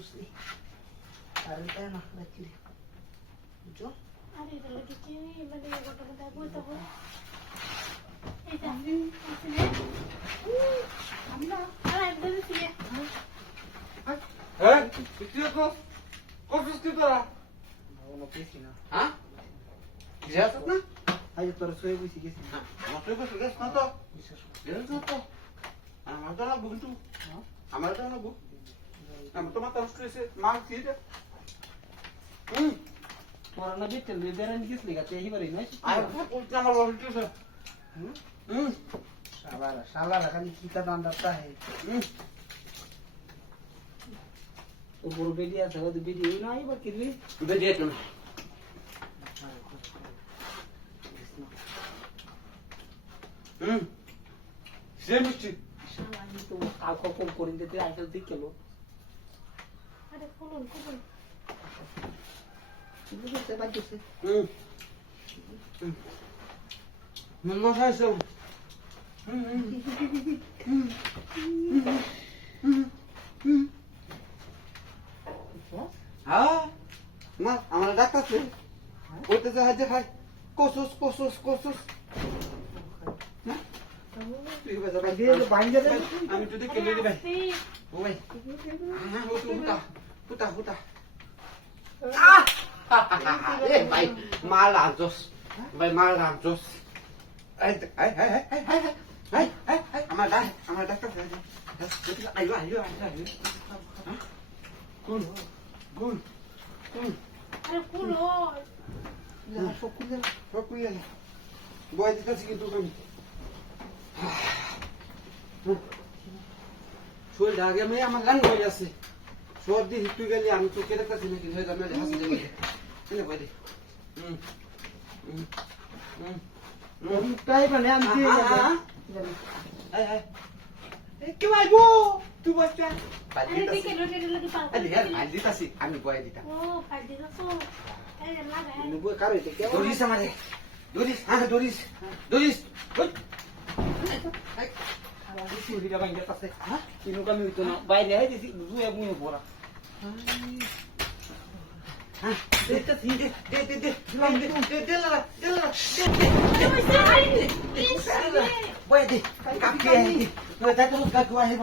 বুঝলি কারেন্টটা না রাখি বুঝছো আরে এটা লাগে কি মানে একটা কথা বলতে হবে এই যে আমি না আরে একদম ছিলে হ্যাঁ কি তো কফিস কি তোরা ভালো পেছি না হ্যাঁ যাস না আজ তোর সয়ে বুঝি গেছি আমার তো বসে গেছ না তো বিশ্বাস গেছ না তো আমার তো না বুঝু আমার তো না বুঝ আমার তো মাথা নষ্ট হয়েছে মা কি রে তোরা না বিটেল বেরান গেছলি গাতে এইবারই না আর উল্টা আমার বলতে আছে শালা খালি কিতা দান্দাটা হে ও বড় বেডি আছে ও বেডি না এবার কিরবি বেরিয়ে তুমি সে মিষ্টি শালা আমি তো কাউকে কম করে দিতে আইফেল দিক কেলো আরে খুলুন খুলুন বুঝতে পারছিস মন খাইছো হ্যাঁ না আমার ডাক্তার আছে ওইটা সাহায্য খাই কসুস কসুস কসুস আমি যদি কেলে দিই ভাই ও ভাই হুতা হুতা হুতা এ ভাই মাল আজস ভাই মাল আজস এই এই এই এই এই এই আমার ডাক্তার আইও আইও আইও গুণ গুণ গুণ আরে খুলো সকুলে বয় দিতেছি কিন্তু আমি শরীরটা আগে মেয়ে আমার গান হয়ে আছে সর্দি হিটু গেলে আমি চোখে দেখতেছি নাকি হয়ে যাবে হাসি দেবে এনে বয় দে তাই মানে আমি কেউ আইবো তুই বসটা আরে দিকে লোটে লোটে পাও আরে দিতাছি আমি বয় দিতাম ও ফাইল দিছো এই লাগা কারো এটা কেমন দরিস আমারে দরিস হ্যাঁ দরিস দরিস সুবিধা বাইরে আছে কিনো কামি হইতো না বাইরে আই দিছি দুয়ে মুই পড়া দে দে দে দে দে দে দে লা দে লা আরে বয় দে কাকে তুই তা তো কাকে